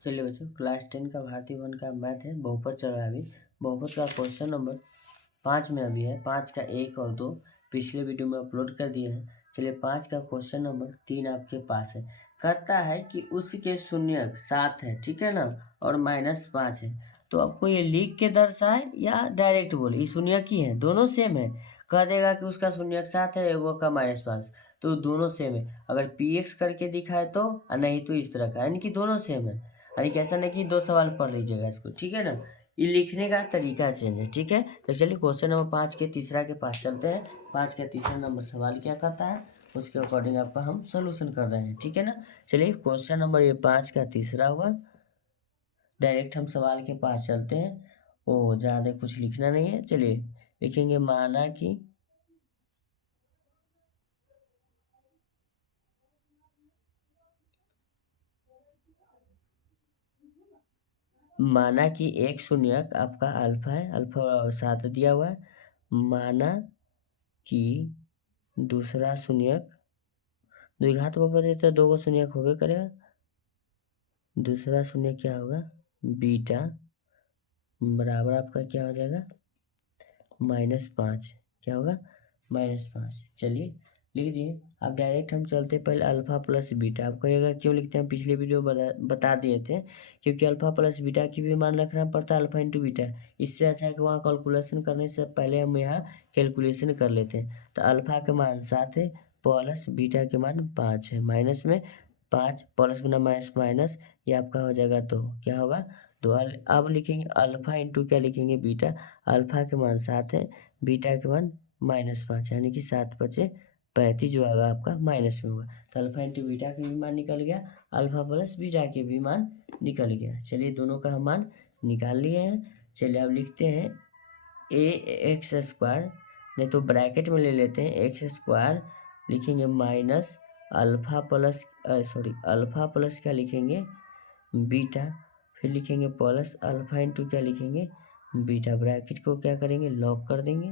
चलिए बच्चों, क्लास 10 का भारतीय वन का मैथ है, बहुपद चल रहा है अभी। बहुपद का क्वेश्चन नंबर 5 में अभी है। 5 का 1 और 2 पिछले वीडियो में अपलोड कर दिए हैं। चलिए 5 का क्वेश्चन नंबर 3 आपके पास है। कहता है कि उसके शून्यक 7 है, ठीक है ना, और -5 है। तो आपको ये लिख के दर्शाए या डायरेक्ट बोले, ये शून्यक ही है, दोनों सेम है। कह देगा कि उसका शून्यक 7 है, एगो का -5, तो दोनों सेम है। अगर px करके दिखाए तो, नहीं तो इस तरह का, यानी कि दोनों सेम है। यानी कि ऐसा नहीं कि 2 सवाल पढ़ लीजिएगा इसको, ठीक है ना, ये लिखने का तरीका चेंज है, ठीक है। तो चलिए क्वेश्चन नंबर 5 के तीसरा के पास चलते हैं। 5 का तीसरा नंबर सवाल क्या कहता है, उसके अकॉर्डिंग आपका हम सोल्यूशन कर रहे हैं, ठीक है ना। चलिए क्वेश्चन नंबर ये 5 का तीसरा हुआ। डायरेक्ट हम सवाल के पास चलते हैं। ओ ज़्यादा कुछ लिखना नहीं है। चलिए लिखेंगे माना कि एक शून्यक आपका अल्फा है, अल्फा 7 दिया हुआ है। माना कि दूसरा शून्यक द्विघात बहुपद है तो 2 को शून्यक होबे करेगा। दूसरा शून्य क्या होगा, बीटा बराबर आपका क्या हो जाएगा, -5। क्या होगा, -5। चलिए लिख दिए। अब डायरेक्ट हम चलते पहले अल्फा प्लस बीटा। आप कहिएगा क्यों लिखते हैं, पिछले वीडियो बता दिए थे, क्योंकि अल्फा प्लस बीटा की भी मान रखना पड़ता है, अल्फा इंटू बीटा। इससे अच्छा है कि वहाँ कैलकुलेशन करने से पहले हम यहाँ कैलकुलेशन कर लेते हैं। तो अल्फा के मान 7 है, प्लस बीटा के मान 5 है, माइनस में 5, प्लस गुना माइनस माइनस, ये आपका हो जाएगा। तो क्या होगा, तो अब लिखेंगे अल्फा इंटू क्या लिखेंगे, बीटा। अल्फा के मान 7 है, बीटा के मान -5, यानी कि 7 बचे 35, जो आएगा आपका माइनस में होगा। तो अल्फा इंटू बीटा के भी मान निकल गया, अल्फा प्लस बीटा के भी मान निकल गया। चलिए दोनों का हम मान निकाल लिए हैं। चलिए अब लिखते हैं ax², नहीं तो ब्रैकेट में ले लेते हैं, x² लिखेंगे minus alpha plus alpha plus क्या लिखेंगे, बीटा, फिर लिखेंगे प्लस अल्फा इंटू क्या लिखेंगे, बीटा। ब्रैकेट को क्या करेंगे, लॉक कर देंगे।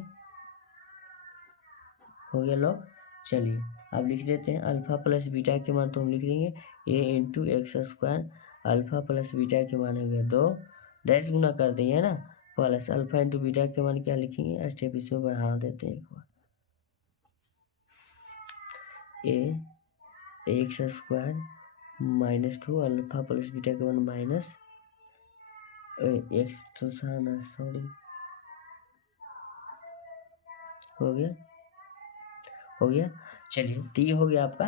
हो गया लॉक। चलिए अब लिख देते हैं अल्फा प्लस बीटा के मान, तो हम लिख देंगे a×x²। अल्फा प्लस बीटा के मान हो गया 2, डायरेक्ट गुना कर देंगे, है ना, प्लस अल्फा इंटू बीटा के मान क्या लिखेंगे, स्टेप इसमें बढ़ा देते हैं एक बार। a×x² -2 अल्फा प्लस बीटा के मान माइनस एक्स, तो सॉरी, हो गया। चलिए तो ये हो गया आपका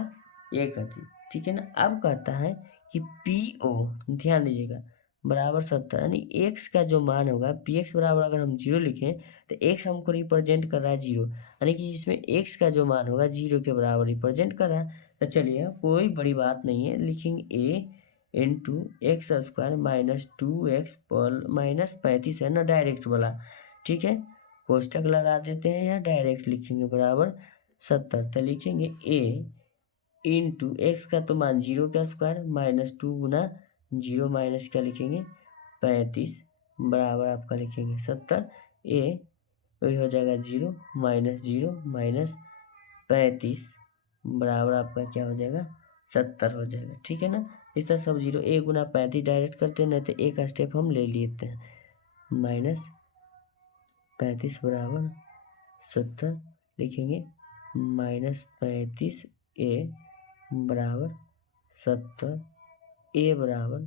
एक अति, ठीक है ना। अब कहता है कि PO, ध्यान दीजिएगा, बराबर 70, यानी x का जो मान होगा, px बराबर अगर हम 0 लिखें तो x हमको रिप्रेजेंट कर रहा है 0, यानी कि जिसमें x का जो मान होगा 0 के बराबर रिप्रेजेंट कर रहा है। तो चलिए कोई बड़ी बात नहीं है, लिखेंगे a×x² -2x -35 है ना, डायरेक्ट वाला, ठीक है। कोष्टक लगा देते हैं या डायरेक्ट लिखेंगे, बराबर 70। तो लिखेंगे a×x का तो मान 0 का स्क्वायर -2 गुना 0 माइनस क्या लिखेंगे, 35, बराबर आपका लिखेंगे 70। a वही हो जाएगा 0 -0 -35, बराबर आपका क्या हो जाएगा, 70 हो जाएगा, ठीक है ना। इस तरह सब 0, a गुना 35 डायरेक्ट करते हैं, नहीं तो एक स्टेप हम ले लेते हैं, -35 बराबर 70 लिखेंगे, -35 a बराबर 70, a बराबर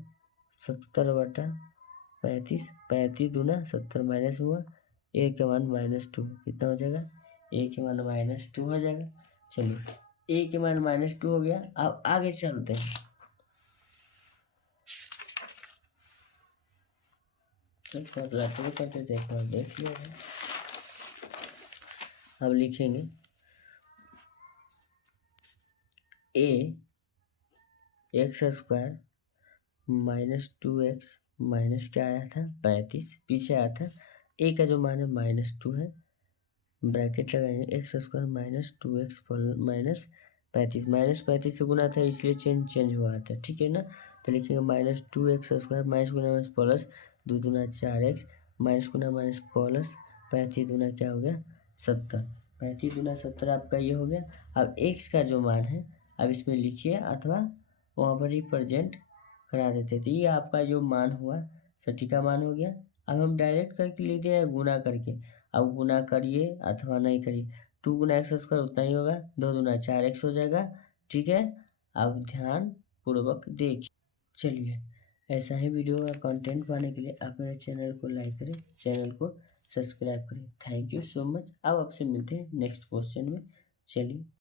70/35, 35 दूना 70 माइनस हुआ, a के मान -2, कितना हो जाएगा, a के मान -2 हो जाएगा। चलिए a के मान -2 हो गया। अब आगे चलते हैं। करते देख लिया। अब लिखेंगे a×x² -2x माइनस क्या आया था, 35 पीछे आया था, a का जो मान है -2 है, ब्रैकेट लगाएंगे, x² -2x -35, -35 से गुना था इसलिए चेंज हुआ था, ठीक है ना। तो लिखेंगे -2x² माइनस गुना माइनस प्लस 2 दूना 4x माइनस गुना माइनस प्लस 35 दूना क्या हो गया, 70, 35 दूना 70 आपका ये हो गया। अब x का जो मान है अब इसमें लिखिए अथवा वहाँ पर रिप्रेजेंट करा देते। तो ये आपका जो मान हुआ सटीक का मान हो गया। अब हम डायरेक्ट करके लिख दिए गुना करके। अब गुना करिए अथवा नहीं करिए, 2 गुना एक्स स्क्वायर उतना ही होगा, 2 दूना 4x हो जाएगा। ठीक है, अब ध्यान पूर्वक देखिए। चलिए, ऐसा ही वीडियो का कंटेंट पाने के लिए आप मेरे चैनल को लाइक करें, चैनल को सब्सक्राइब करें। Thank you so much. अब आपसे मिलते हैं नेक्स्ट क्वेश्चन में। चलिए।